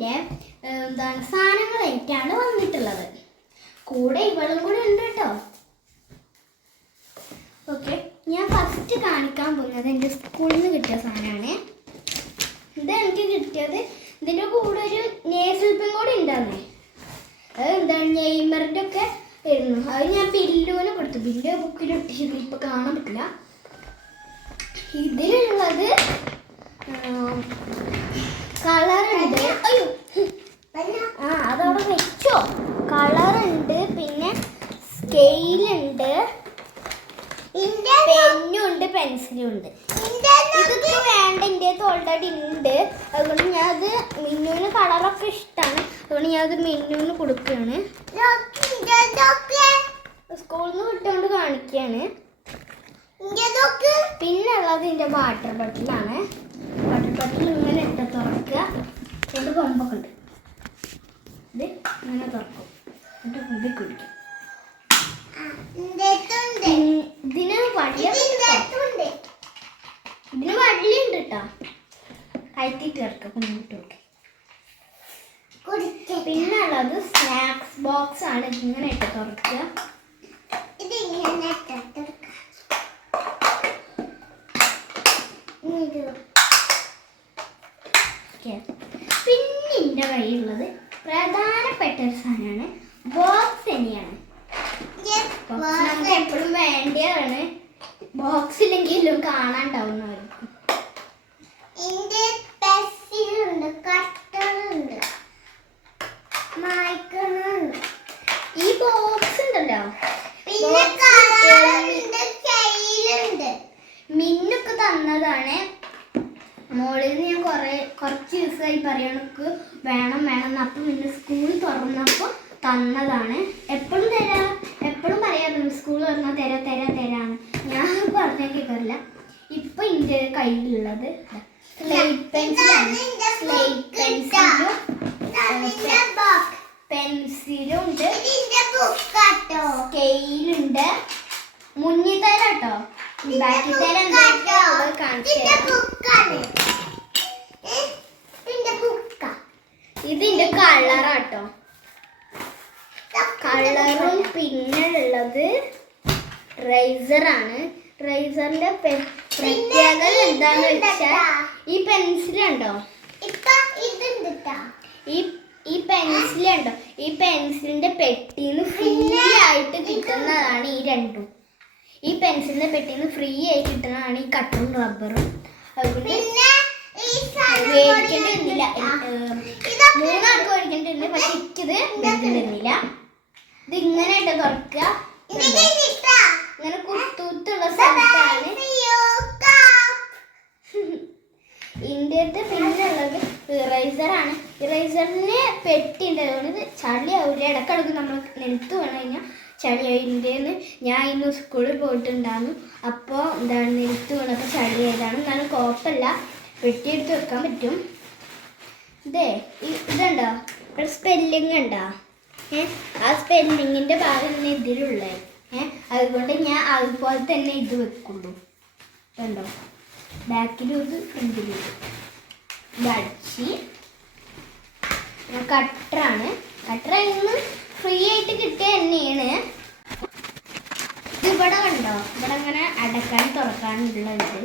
ഇവളിന്റെ എന്താണ് സാധനങ്ങളായിട്ടാണ് വന്നിട്ടുള്ളത്. കൂടെ ഇവളും കൂടെ ഉണ്ട് കേട്ടോ. ഓക്കെ ഞാൻ ഫസ്റ്റ് കാണിക്കാൻ പോകുന്നത് എന്റെ സ്കൂളിൽ നിന്ന് കിട്ടിയ സാധനമാണ്. ഇത് എനിക്ക് കിട്ടിയത് ഇതിന്റെ കൂടെ ഒരു നെയ്സിൽപ്പും കൂടി ഉണ്ടായിരുന്നേ അത് എന്താണ് നെയ്മറിന്റെ ഒക്കെ ആയിരുന്നു. അത് ഞാൻ പില്ലുവിന് കൊടുത്തു. പില്ലു ബുക്കിലിട്ടിരുന്നു ഇപ്പം കാണാൻ പറ്റില്ല. ഇതിലുള്ളത് പിന്നെ ഉള്ളത് ഇതിന്റെ വാട്ടർ ബോട്ടിലാണ് വാട്ടർ ബോട്ടിൽ ഇങ്ങനെ ഇട്ട് തുറക്കുക. രണ്ട് കൊമ്പൊക്കെ ഉണ്ട് ഇത് ഇങ്ങനെ തുറക്കും. എന്നിട്ട് കൂടി കുടിക്കും. ഇതിന് വഴിയ ഇതിന് വള്ളിയുണ്ട് കേട്ടോ കയറ്റിട്ട് കിടക്കുക കുഞ്ഞിട്ട് കൊടുക്കും. പിന്നെ ഉള്ളത് സ്നാക്സ് ബോക്സ് ആണ്. ഇങ്ങനെ ഇട്ട് തുറക്കുക Okay. പിന്നെ എന്റെ കയ്യിലുള്ളത് പ്രധാനപ്പെട്ട ഒരു സാധനമാണ്. ബോക്സ് തന്നെയാണ്. എപ്പോഴും വേണ്ടിയാണ്. ബോക്സ് ഇല്ലെങ്കിലും കാണാണ്ടാവുന്നവർക്ക് ഈ ബോക്സ് ഉണ്ടല്ലോ. മിന്നൊക്കെ തന്നതാണ്. മോളിൽ നിന്ന് ഞാൻ കുറേ കുറച്ച് ദിവസമായി പറയണക്ക് വേണം വേണം എന്ന്. അപ്പം പിന്നെ സ്കൂൾ തുറന്നപ്പോൾ തന്നതാണ്. എപ്പോഴും തരാ എപ്പോഴും പറയാറുണ്ട് സ്കൂൾ തുറന്നാൽ തരാ തരാ തരാന്ന്. ഞാൻ പറഞ്ഞാൽ കേൾക്കില്ല ഇപ്പൊ എന്റെ കയ്യിലുള്ളത്. സ്ലേറ്റ് പെൻസിലാണ് സ്ലേറ്റ് പെൻസിലും പെൻസിലും ഉണ്ട്. സ്കെയിലുണ്ട് മുന്നിൽ തരാട്ടോ ബാക്കി തരാം എന്താ കാണിച്ചു തരാം ഇതിന്റെ കളറാട്ടോ കളറും പിന്നെ ഉള്ളത് റൈസറാണ് റൈസറിന്റെ എന്താന്ന് വെച്ചാൽ ഈ പെൻസിൽ ഉണ്ടോ ഈ ഈ പെൻസിൽ ഉണ്ടോ ഈ പെൻസിലിന്റെ പെട്ടിന്ന് ഫ്രീ ആയിട്ട് കിട്ടുന്നതാണ് ഈ രണ്ടും. ഈ പെൻസിലിന്റെ പെട്ടിന്ന് ഫ്രീ ആയി കിട്ടുന്നതാണ് ഈ കട്ടും റബ്ബറും അതുകൊണ്ട് മൂന്നാൾക്ക് പക്ഷെ എനിക്കിത് ഇത് ഇങ്ങനെ ഇട്ട് തുറക്കുക? ഇങ്ങനെ കുത്തൂത്തുള്ള സ്ഥലത്താണ് ഇന്ത്യത്തെ പിന്നെ ഉള്ളത് ഇറൈസറാണ് ഇറൈസറിന് പെട്ടി ഉണ്ട് അതുകൊണ്ട് ഇത് ചളിയാവില്ല ഇടക്കിടക്ക് നമ്മൾ നിലത്ത് വീണ് കഴിഞ്ഞാൽ ചളിയായി ഇന്ത്യന്ന് ഞാൻ ഇന്ന് സ്കൂളിൽ പോയിട്ടുണ്ടായിരുന്നു. അപ്പോൾ എന്താണ് നിലത്ത് വീണപ്പോൾ ചളിയായതാണ് എന്നാലും കുഴപ്പമില്ല. പെട്ടി എടുത്ത് വെക്കാൻ പറ്റും. ഇതേ ഇതുണ്ടോ? ഇവിടെ സ്പെല്ലിങ് ഉണ്ടോ? ഏ? ആ സ്പെല്ലിങ്ങിന്റെ ഭാഗം തന്നെ ഇതിലുള്ളത് ഏ? അതുകൊണ്ട് ഞാൻ അതുപോലെ തന്നെ ഇത് വെക്കുള്ളൂ. ഉണ്ടോ ബാക്കിലും ഇത് ഫ്രണ്ടിലും ഇത് അടിച്ച് കട്ടറാണ് കട്ടർ ഇന്ന് ഫ്രീ ആയിട്ട് കിട്ടിയ തന്നെയാണ് ഇവിടെ കണ്ടോ? ഇവിടെ അങ്ങനെ അടക്കാൻ തുറക്കാനുള്ള ഇത്.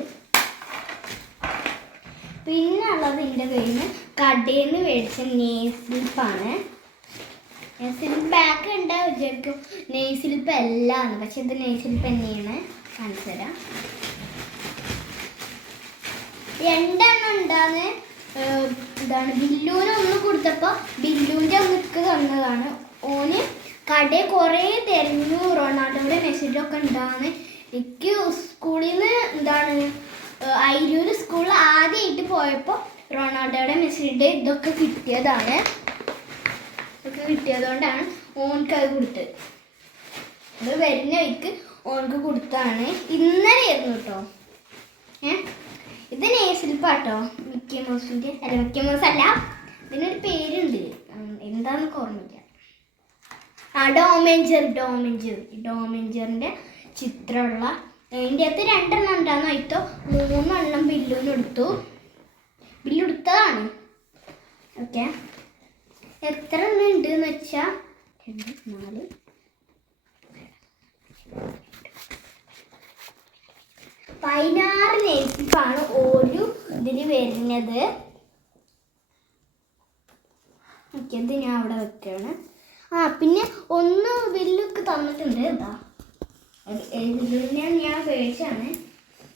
പിന്നെ ഉള്ളത് എന്റെ കയ്യിൽ നിന്ന് കടയിൽ നിന്ന് മേടിച്ച നെയ്സിൽപ്പാണ്. നെയ്സിൽപ്പ് ബാക്ക് ഉണ്ടാ വിചാരിക്കും നെയ്സിൽപ്പ് എല്ലാമാണ് പക്ഷെ ഇത് നെയ്സിൽപ്പ് തന്നെയാണ്. കാണിച്ചു തരാം രണ്ടെണ്ണം ഉണ്ടാന്ന്? ഇതാണ് ബില്ലുവിന് ഒന്ന് കൊടുത്തപ്പോൾ ബില്ലുവിന്റെ അങ്ങക്ക് തന്നതാണ്. ഓന് കടയിൽ കുറേ തിരഞ്ഞു റൊണാൾഡോയുടെ മെസ്സേജൊക്കെ ഉണ്ടാകുന്നത് എനിക്ക് സ്കൂളിൽ നിന്ന് എന്താണ് അയിരൂര് സ്കൂളിൽ ആദ്യമായിട്ട് പോയപ്പോൾ റൊണാൾഡോയുടെ മെസ്സേജിന്റെ ഇതൊക്കെ കിട്ടിയതാണ്. ഇതൊക്കെ കിട്ടിയതുകൊണ്ടാണ് ഓൻക്ക് അത് കൊടുത്തത് അത് വരുന്ന വഴിക്ക് ഓൻക്ക് കൊടുത്താണ് ഇന്നലെ ആയിരുന്നു കേട്ടോ ഏ ഇത് നേസിൽപ്പാട്ടോ മിക്കി മൗസിന്റെ അല്ല മിക്കി മൗസ് അല്ല ഇതിനൊരു പേരുണ്ട്. ഉം, എന്താന്നൊക്കെ ഓർമ്മില്ല ആ ഡോമേഞ്ചർ ഡോമേഞ്ചർ ഡോമേഞ്ചറിന്റെ ചിത്രമുള്ള അതിന്റെ അകത്ത് രണ്ടെണ്ണം ഉണ്ടാകുന്ന ആയിട്ടോ മൂന്നെണ്ണം ബില്ലൊന്നും എടുത്തു. ബില്ലെടുത്തതാണ് ഓക്കെ. എത്ര എണ്ണം ഉണ്ട് എന്ന് വെച്ചാൽ രണ്ട് നാല്. പതിനാറ് നെയ്സിപ്പാണ് ഒരു ഇതിൽ വരുന്നത്. ഇത് ഞാൻ അവിടെ വെക്കുകയാണ് ആ പിന്നെ ഒന്ന് ബില്ലൊക്കെ തന്നിട്ടുണ്ട്. ഇതാ. ഞാൻ പേടിച്ചാണ്.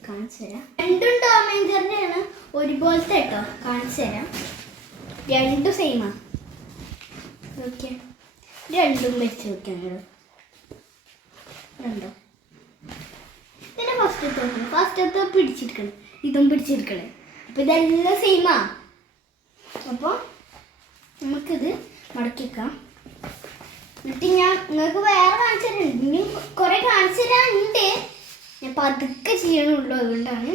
കാണിച്ചു തരാം. രണ്ടും ടോമേഞ്ചറിന്റെയാണ് ഒരുപോലത്തെ കേട്ടോ. കാണിച്ചു തരാം. രണ്ടും സെയിമാ ഓക്കെ. രണ്ടും വെച്ച് നോക്കിയാൽ രണ്ടോ. പിന്നെ ഫസ്റ്റത്തെ ഫസ്റ്റത്തെ പിടിച്ചിരിക്കണം. ഇതും പിടിച്ചിരിക്കണേ. അപ്പം ഇതെല്ലാം സെയിമാ അപ്പോൾ നമുക്കിത് മടക്കിക്കാം എന്നിട്ട് ഞാൻ നിങ്ങൾക്ക് വേറെ കാണിച്ചു തരുന്നുണ്ട് ഇനി കുറെ കാണിച്ചു തരാനുണ്ട്. ഞാൻ പതുക്കെ ചെയ്യണുള്ളൂ അതുകൊണ്ടാണ്.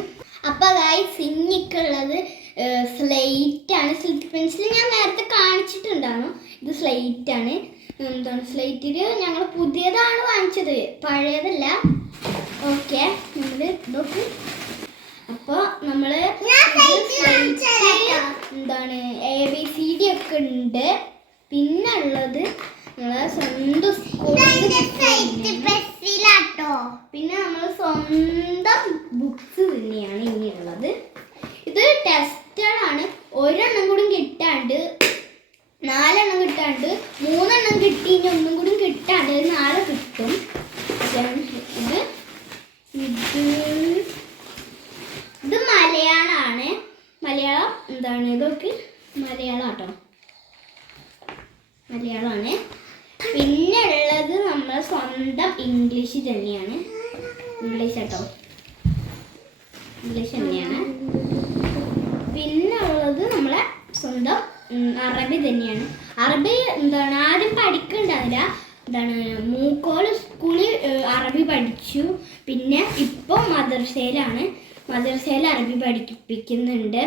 അപ്പൊ അതായി സിങ്ങിക്കുള്ളത് ആണ്. സ്ലിറ്റ് പെൻസിൽ ഞാൻ നേരത്തെ കാണിച്ചിട്ടുണ്ടായിരുന്നു. ഇത് സ്ലേറ്റ് ആണ്. എന്താണ്? സ്ലേറ്റിൽ ഞങ്ങൾ പുതിയതാണ് വാങ്ങിച്ചത്. പഴയതല്ല. ഓക്കെ നമ്മൾ നോക്ക്. അപ്പോൾ നമ്മൾ എന്താണ് എ ബി സി ഡി ഒക്കെ ഉണ്ട്. പിന്നെ ഉള്ളത് നമ്മളെ സ്വന്തം സ്കൂളിൽ പിന്നെ നമ്മൾ സ്വന്തം ബുക്സ് തന്നെയാണ് ഇനിയുള്ളത്. ഇത് ടെസ്റ്റുകളാണ് ഒരെണ്ണം കൂടി കിട്ടാണ്ട് നാലെണ്ണം കിട്ടാണ്ട് മൂന്നെണ്ണം കിട്ടി ഇനി ഒന്നും കൂടി കിട്ടാണ്ട് നാളെ കിട്ടും. ഇത് ഇത് ഇത് മലയാളമാണ് മലയാളം എന്താണ്? ഇതൊക്കെ മലയാളം കേട്ടോ മലയാളമാണ് പിന്നെ ഉള്ളത് നമ്മളെ സ്വന്തം ഇംഗ്ലീഷ് തന്നെയാണ്. ഇംഗ്ലീഷ് കേട്ടോ. ഇംഗ്ലീഷ് തന്നെയാണ്. പിന്നെ ഉള്ളത് നമ്മളെ സ്വന്തം അറബി തന്നെയാണ്. അറബി എന്താണ്? ആരും പഠിക്കണ്ടാവില്ല എന്താണ് മൂക്കോൾ സ്കൂളിൽ അറബി പഠിച്ചു. പിന്നെ ഇപ്പോൾ മദ്രസയിലാണ് മദ്രസയിൽ അറബി പഠിപ്പിക്കുന്നുണ്ട്.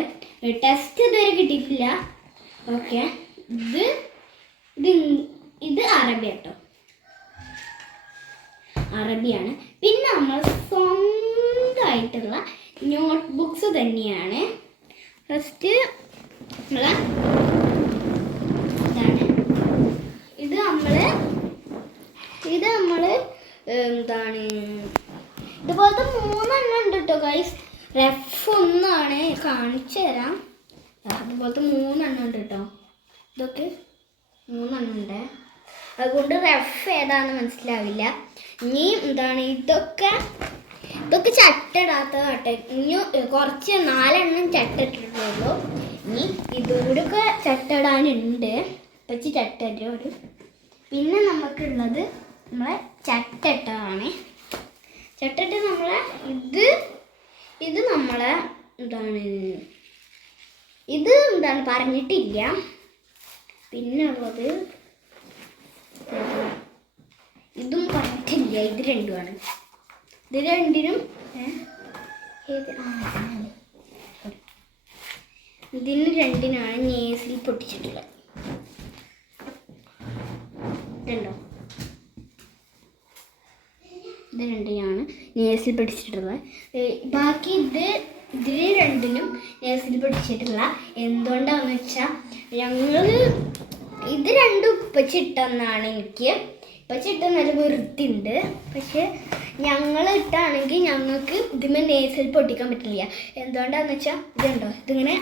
ടെസ്റ്റ് ഇതുവരെ കിട്ടിയിട്ടില്ല. ഓക്കെ. ഇത് ഇത് ഇത് അറബി കേട്ടോ അറബിയാണ്. പിന്നെ നമ്മൾ സ്വന്തമായിട്ടുള്ള നോട്ട് ബുക്സ് തന്നെയാണ്. ഫസ്റ്റ് നമ്മളെ ഇതാണ് ഇത് നമ്മൾ ഇത് നമ്മൾ എന്താണ് ഇതുപോലത്തെ മൂന്നെണ്ണം ഉണ്ട് കേട്ടോ ഗൈസ് റെഫ് ഒന്നാണ് കാണിച്ചു തരാം. അതുപോലത്തെ മൂന്നെണ്ണം ഉണ്ട് കേട്ടോ ഇതൊക്കെ മൂന്നെണ്ണം ഉണ്ട്. അതുകൊണ്ട് റെഫ് ഏതാണെന്ന് മനസ്സിലാവില്ല. ഇനി എന്താണ് ഇതൊക്കെ ഇതൊക്കെ ചട്ടിടാത്ത കേട്ടെ ഇനി കുറച്ച് നാലെണ്ണം ചട്ടിട്ടിട്ടുള്ളൂ. ഇനി ഇതോടൊക്കെ ചട്ടിടാനുണ്ട്. വെച്ച് ചട്ടിട്ട് ഒരു പിന്നെ നമുക്കുള്ളത് നമ്മളെ ചട്ടിട്ടതാണ് ചട്ടിട്ട് നമ്മളെ ഇത് ഇത് നമ്മളെ എന്താണ് ഇത് എന്താണ് പറഞ്ഞിട്ടില്ല പിന്നെ ഉള്ളത് ഇതും പറഞ്ഞിട്ടില്ല ഇത് രണ്ടുമാണ് ഇത് രണ്ടിനും? ഏത്? ഇതിന് രണ്ടിനാണ് നേസിൽ പൊട്ടിച്ചിട്ടുള്ളത് ഇതുണ്ടോ ഇത് രണ്ടിനാണ് നേഴ്സിൽ പിടിച്ചിട്ടുള്ളത് ഏ, ബാക്കി ഇത് ഇതിന് രണ്ടിനും നേഴ്സിൽ പിടിച്ചിട്ടില്ല എന്തുകൊണ്ടാണെന്ന് വെച്ചാൽ ഞങ്ങൾ ഇത് രണ്ടും ഉപ്പച്ചിട്ടെന്നാണ് എനിക്ക്. ഉപ്പച്ചിട്ട നല്ല വൃത്തിയുണ്ട് പക്ഷേ ഞങ്ങൾ ഇട്ടാണെങ്കിൽ ഞങ്ങൾക്ക് ഇതിന്മേൽ നേഴ്സിൽ പൊട്ടിക്കാൻ പറ്റില്ല. എന്തുകൊണ്ടാന്ന് വെച്ചാൽ ഇതുണ്ടോ? ഇതിങ്ങനെ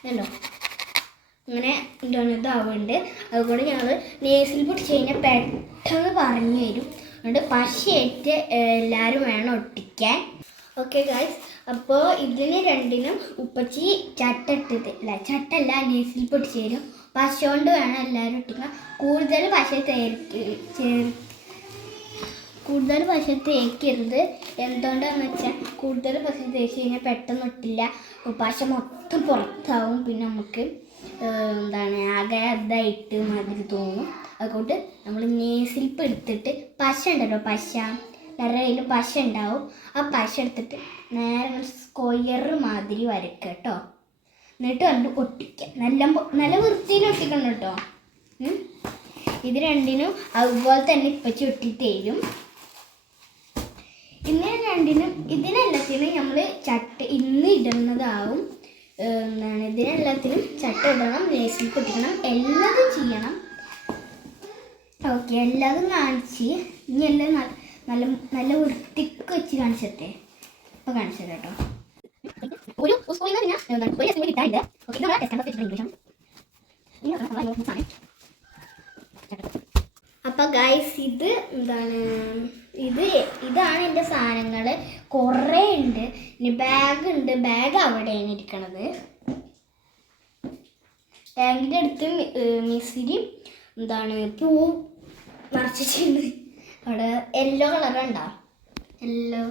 ഇതുണ്ടോ? അങ്ങനെ എന്താണ് ഇതാവുന്നുണ്ട് അതുകൊണ്ട് ഞങ്ങൾ നേഴ്സിൽ പൊട്ടിച്ച് കഴിഞ്ഞാൽ പെട്ടെന്ന് പറഞ്ഞു തരും. അതുകൊണ്ട് പശയായിട്ട് എല്ലാവരും വേണം ഒട്ടിക്കാൻ. ഓക്കെ ഗായ്സ് അപ്പോൾ ഇതിന് രണ്ടിനും ഉപ്പച്ചി ചട്ടിട്ടത് അല്ല ചട്ടല്ല നേസിൽ പൊട്ടിച്ച് തരും. പശ കൊണ്ട് വേണം എല്ലാവരും ഒട്ടിക്കാൻ. കൂടുതൽ പശ ചേർ കൂടുതൽ പശ തേക്കരുത്. എന്തുകൊണ്ടാന്ന് വെച്ചാൽ കൂടുതൽ പശ തേച്ച് കഴിഞ്ഞാൽ പെട്ടെന്ന് ഒട്ടില്ല. പശ മൊത്തം പുറത്താവും. പിന്നെ നമുക്ക് എന്താണ് ആകെ ഇതായിട്ട് മാതിരി തോന്നും. അതുകൊണ്ട് നമ്മൾ നേസിൽപ്പ് എടുത്തിട്ട് പശ ഉണ്ടല്ലോ പശ. വേറെ കയ്യിൽ പശ ഉണ്ടാവും. ആ പശ എടുത്തിട്ട് നേരെ സ്ക്വയർ മാതിരി വരക്കുക കേട്ടോ. എന്നിട്ട് കണ്ട് ഒട്ടിക്കുക. നല്ല നല്ല വൃത്തിയിൽ ഒട്ടിക്കണം കേട്ടോ. ഇത് രണ്ടിനും അതുപോലെ തന്നെ ഇപ്പച്ചി ഒട്ടി തരും ഇന്ന് രണ്ടിനും ഇതിനെല്ലാത്തിനും നമ്മൾ ചട്ട ഇന്ന് ഇടുന്നതാവും. എന്താണ് ഇതിനെല്ലാത്തിനും ചട്ട ഇടണം ലേസിൽ പൊട്ടിക്കണം എല്ലാതും ചെയ്യണം. ഓക്കെ എല്ലാതും കാണിച്ച് ഇനി എല്ലാം നല്ല നല്ല വൃത്തിക്ക് വെച്ച് കാണിച്ചത്തെ ഇപ്പൊ കാണിച്ചു തരാം കേട്ടോ. ഒരു സ്കൂളിൽ ഗൈസ് ഇത് എന്താണ് ഇത് ഇതാണ് എന്റെ സാധനങ്ങൾ. കുറേ ഉണ്ട്. ഇനി ബാഗ് ഉണ്ട്. ബാഗ് അവിടെയാണ് ഇരിക്കണത്. ബാഗിന്റെ അടുത്ത് മിസ്സിരി എന്താണ്? പൂ മറച്ചിട്ടുണ്ട്. അവിടെ യെല്ലോ കളർ യെല്ലോ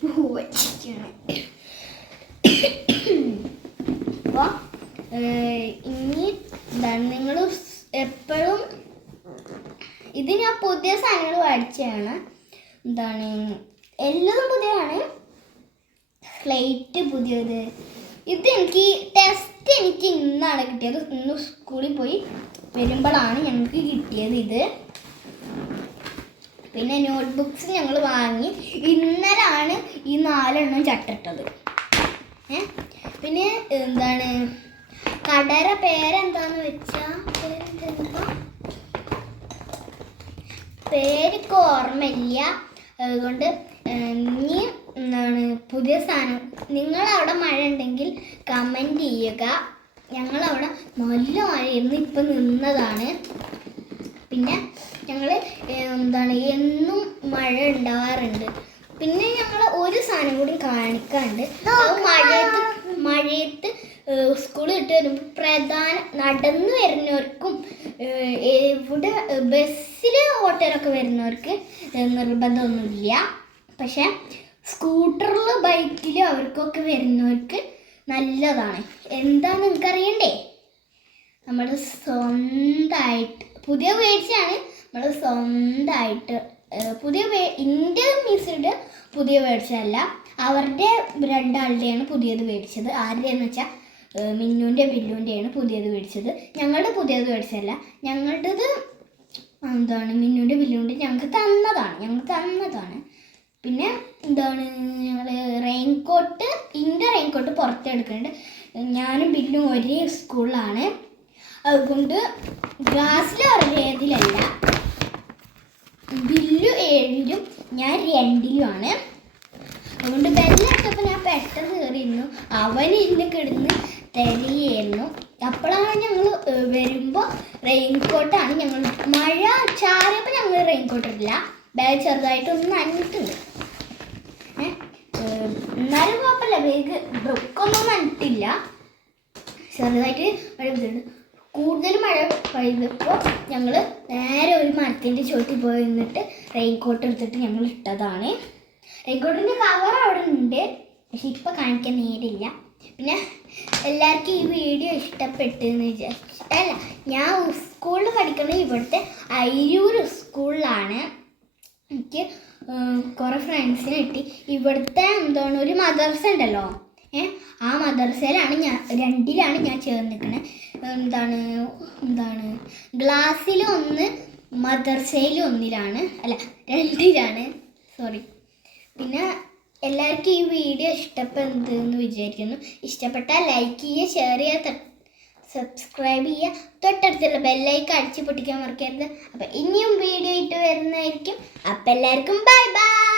പൂ വച്ചിരിക്കുകയാണ് അപ്പോൾ ഇനി എന്താണ്? നിങ്ങൾ എപ്പോഴും ഇത് ഞാൻ പുതിയ സാധനങ്ങൾ മേടിച്ചതാണ്. എന്താണ്? എല്ലതും പുതിയതാണ്. ഫ്ലൈറ്റ് പുതിയത്. ഇത് എനിക്ക് ടെസ്റ്റ് എനിക്ക് ഇന്നാണ് കിട്ടിയത്. ഇന്ന് സ്കൂളിൽ പോയി വരുമ്പോഴാണ് ഞങ്ങൾക്ക് കിട്ടിയത് ഇത്. പിന്നെ നോട്ട്ബുക്സ് ഞങ്ങൾ വാങ്ങി. ഇന്നലാണ് ഈ നാലെണ്ണം ചട്ടിട്ടത് പിന്നെ എന്താണ്? കടയുടെ പേരെന്താന്ന് വെച്ചാ? പേരെന്താ? പേരൊക്കെ ഓർമ്മയില്ല. അതുകൊണ്ട് ഇനി എന്താണ് പുതിയ സാധനം? നിങ്ങൾ അവിടെ മഴ ഉണ്ടെങ്കിൽ കമന്റ് ചെയ്യുക. ഞങ്ങളവിടെ നല്ല മഴയായിരുന്നു ഇപ്പം നിന്നതാണ്. പിന്നെ ഞങ്ങൾ എന്താണ് എന്നും മഴ ഉണ്ടാവാറുണ്ട്. പിന്നെ ഞങ്ങൾ ഒരു സാധനം കൂടി കാണിക്കാണ്ട് മഴയത്ത് മഴയത്ത് സ്കൂളിൽ വിട്ട് വരുമ്പോൾ പ്രധാന നടന്നു വരുന്നവർക്കും ഇവിടെ ബസ്സിൽ ഓട്ടോയിലൊക്കെ വരുന്നവർക്ക് നിർബന്ധമൊന്നുമില്ല. പക്ഷേ സ്കൂട്ടറിൽ ബൈക്കിലോ അവർക്കൊക്കെ വരുന്നവർക്ക് നല്ലതാണ്. എന്താ നിങ്ങൾക്ക് അറിയണ്ടേ നമ്മൾ സ്വന്തമായിട്ട് പുതിയ മേടിച്ചാണ് നമ്മൾ സ്വന്തമായിട്ട് പുതിയ വേ- എന്റെ മിസ്സിന്റെ പുതിയ മേടിച്ചതല്ല അവരുടെ രണ്ടാളുടെയാണ് പുതിയത് മേടിച്ചത് ആരുടെയെന്ന് വെച്ചാൽ മിന്നുന്റെ ബില്ലുവിന്റെയാണ് പുതിയത് മേടിച്ചത്. ഞങ്ങളുടെ പുതിയത് മേടിച്ചതല്ല ഞങ്ങളുടേത് എന്താണ് മിന്നുവിന്റെ ബില്ലുവിന്റെ ഞങ്ങൾക്ക് തന്നതാണ് ഞങ്ങൾക്ക് തന്നതാണ്. പിന്നെ എന്താണ് ഞങ്ങൾ റെയിൻകോട്ട് ഇന്റെ റെയിൻകോട്ട് പുറത്തെടുക്കുന്നുണ്ട്. ഞാനും ബില്ലും ഒരേ സ്കൂളിലാണ്. അതുകൊണ്ട് ക്ലാസ്സിൽ ഒരേതിലല്ല. ബില്ലു ഏഴിലും ഞാൻ രണ്ടിലുമാണ്. അതുകൊണ്ട് ബെല്ലടിച്ചപ്പോൾ ഞാൻ പെട്ടെന്ന് കയറിയിരുന്നു അവൻ കിടന്ന് തെരയായിരുന്നു അപ്പോഴാണ് ഞങ്ങൾ വരുമ്പോൾ റെയിൻകോട്ടാണ് ഞങ്ങൾ മഴ ചാറിയപ്പോൾ ഞങ്ങൾ റെയിൻകോട്ട് ഇട്ടില്ല ബാഗ് ചെറുതായിട്ടൊന്ന് നനഞ്ഞിട്ടുണ്ട്. എന്നാലും കുഴപ്പമില്ല. ബാഗ് ബ്രൊക്കൊന്നും നനഞ്ഞിട്ടില്ല. ചെറുതായിട്ട് മഴ പെയ്തിട്ടുണ്ട്. കൂടുതൽ മഴ പെയ്തപ്പോൾ ഞങ്ങൾ നേരെ ഒരു മരത്തിന്റെ ചുവട്ടിൽ പോയി നിന്നിട്ട് റെയിൻകോട്ട് എടുത്തിട്ട് ഞങ്ങൾ ഇട്ടതാണ്. റെയിൻകോട്ടിന്റെ കവർ അവിടെ ഉണ്ട്. പക്ഷെ ഇപ്പം കാണിക്കാൻ നേരില്ല. പിന്നെ എല്ലാവർക്കും ഈ വീഡിയോ ഇഷ്ടപ്പെട്ടു എന്ന് അല്ല ഞാൻ സ്കൂളിൽ പഠിക്കുന്നത് ഇവിടുത്തെ അയ്യൂർ സ്കൂളിലാണ്. എനിക്ക് കുറേ ഫ്രണ്ട്സിനെ കിട്ടി. ഇവിടുത്തെ എന്താണ് ഒരു മദർസ ഉണ്ടല്ലോ. ഏ ആ മദർസയിലാണ് ഞാൻ രണ്ടിലാണ് ഞാൻ ചേർന്നിരിക്കുന്നത് എന്താണ് എന്താണ് ഗ്ലാസ്സിൽ ഒന്ന് മദർസയിൽ ഒന്നിലാണ്. അല്ല രണ്ടിലാണ്. സോറി പിന്നെ എല്ലാവർക്കും ഈ വീഡിയോ ഇഷ്ടപ്പെടുന്നു വിചാരിക്കുന്നു. ഇഷ്ടപ്പെട്ടാൽ ലൈക്ക് ചെയ്യുക ഷെയർ ചെയ്യുക സബ്സ്ക്രൈബ് ചെയ്യുക. തൊട്ടടുത്തുള്ള ബെല്ലൈക്ക് അടിച്ചു പൊട്ടിക്കാൻ മറക്കരുത്. അപ്പം ഇനിയും വീഡിയോ ഇട്ട് വരുന്നതായിരിക്കും. അപ്പം എല്ലാവർക്കും ബൈ ബൈ